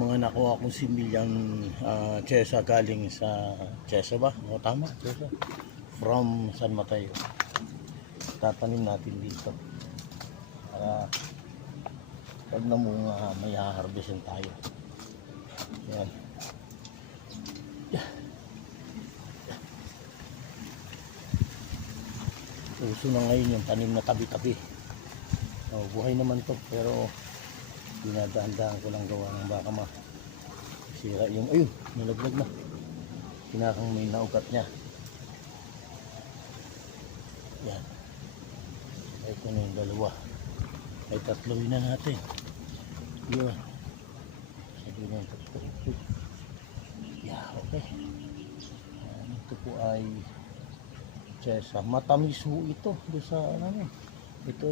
mga nakuha kong similyang chesa galing sa chesa ba? O tama, chesa. From San Mateo. Tatanim natin dito. Para pag namunga may haharvestin tayo. Yan. Uso na ngayon yung tanim na tabi-tabi. Buhay naman to pero dinadaan-daan ko lang gawa ng baka masira yung ayun, nalaglag na. Pinakang may naugat niya. Yan. Ito na yung dalawa. Ay tatloy na natin. Yun. Sabi na yung tatlo. Yeah, okay. Ito po ay chesa. Matamis ho ito. Doon sa ano. Ito ay